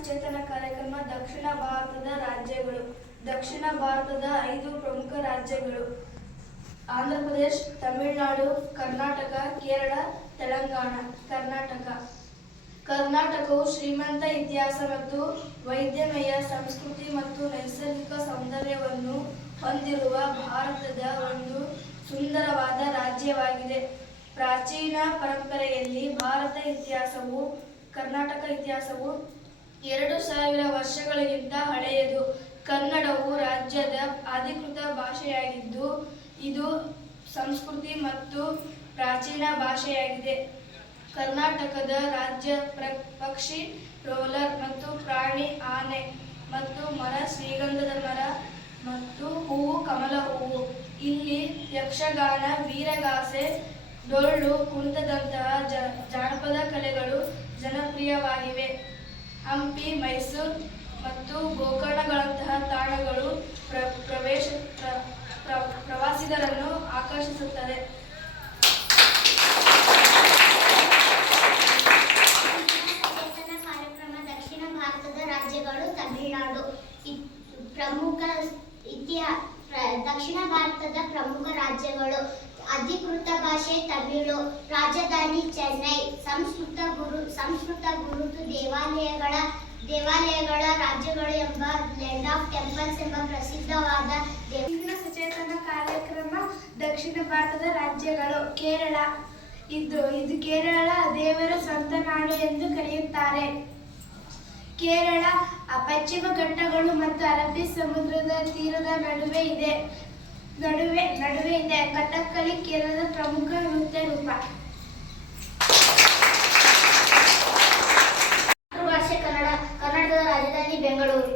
ಸಚೇತನ ಕಾರ್ಯಕ್ರಮ ದಕ್ಷಿಣ ಭಾರತದ ರಾಜ್ಯಗಳು. ದಕ್ಷಿಣ ಭಾರತದ 5 ಪ್ರಮುಖ ರಾಜ್ಯಗಳು: ಆಂಧ್ರ ಪ್ರದೇಶ, ತಮಿಳುನಾಡು, ಕರ್ನಾಟಕ, ಕೇರಳ, ತೆಲಂಗಾಣ. ಕರ್ನಾಟಕವು ಶ್ರೀಮಂತ ಇತಿಹಾಸ ಮತ್ತು ವೈವಿಧ್ಯಮಯ ಸಂಸ್ಕೃತಿ ಮತ್ತು ನೈಸರ್ಗಿಕ ಸೌಂದರ್ಯವನ್ನು ಹೊಂದಿರುವ ಭಾರತದ ಒಂದು ಸುಂದರವಾದ ರಾಜ್ಯವಾಗಿದೆ. ಪ್ರಾಚೀನ ಪರಂಪರೆಯಲ್ಲಿ ಕರ್ನಾಟಕ ಇತಿಹಾಸವು 2000 ವರ್ಷಗಳಿಗಿಂತ ಹಳೆಯದು. ಕನ್ನಡವು ರಾಜ್ಯದ ಅಧಿಕೃತ ಭಾಷೆಯಾಗಿದ್ದು, ಇದು ಸಂಸ್ಕೃತಿ ಮತ್ತು ಪ್ರಾಚೀನ ಭಾಷೆಯಾಗಿದೆ. ಕರ್ನಾಟಕದ ರಾಜ್ಯ ಪಕ್ಷಿ ರೋಲರ್ ಮತ್ತು ಪ್ರಾಣಿ ಆನೆ ಮತ್ತು ಮರ ಶ್ರೀಗಂಧದ ಮರ ಮತ್ತು ಹೂವು ಕಮಲ ಹೂವು. ಇಲ್ಲಿ ಯಕ್ಷಗಾನ, ವೀರಗಾಸೆ, ಡೊಳ್ಳು ಕುಣಿತದಂತಹ ಜಾನಪದ ಕಲೆಗಳು ಜನಪ್ರಿಯವಾಗಿವೆ. ಹಂಪಿ, ಮೈಸೂರು ಮತ್ತು ಗೋಕರ್ಣಗಳಂತಹ ತಾಣಗಳು ಪ್ರವಾಸಿಗರನ್ನು ಆಕರ್ಷಿಸುತ್ತದೆ. ಕಾರ್ಯಕ್ರಮ ದಕ್ಷಿಣ ಭಾರತದ ರಾಜ್ಯಗಳು. ತಮಿಳುನಾಡು ದಕ್ಷಿಣ ಭಾರತದ ಪ್ರಮುಖ ರಾಜ್ಯಗಳು: ಅಧಿಕೃತ ಭಾಷೆ ತಮಿಳು, ರಾಜಧಾನಿ ಚೆನ್ನೈ, ಸಂಸ್ಕೃತ ಗುರುತು ದೇವಾಲಯಗಳ ರಾಜ್ಯಗಳು ಎಂಬ ಲ್ಯಾಂಡ್ ಆಫ್ ಟೆಂಪಲ್ಸ್ ಎಂಬ ಪ್ರಸಿದ್ಧವಾದ ಸಚೇತನ ಕಾರ್ಯಕ್ರಮ ದಕ್ಷಿಣ ಭಾರತದ ರಾಜ್ಯಗಳು. ಕೇರಳ ಇದು ಕೇರಳ ದೇವರ ಸ್ವಂತ ನಾಡು ಎಂದು ಕರೆಯುತ್ತಾರೆ. ಕೇರಳ ಪಶ್ಚಿಮ ಘಟ್ಟಗಳು ಮತ್ತು ಅರಬ್ಬಿ ಸಮುದ್ರದ ತೀರದ ನಡುವೆ ಇದೆ. ಕಥಕ್ಕಳಿ ಕೇರಳದ ಪ್ರಮುಖ ನೃತ್ಯ ರೂಪ. ಮಾತೃಭಾಷೆ ಕನ್ನಡ. ಕನ್ನಡದ ರಾಜಧಾನಿ ಬೆಂಗಳೂರು.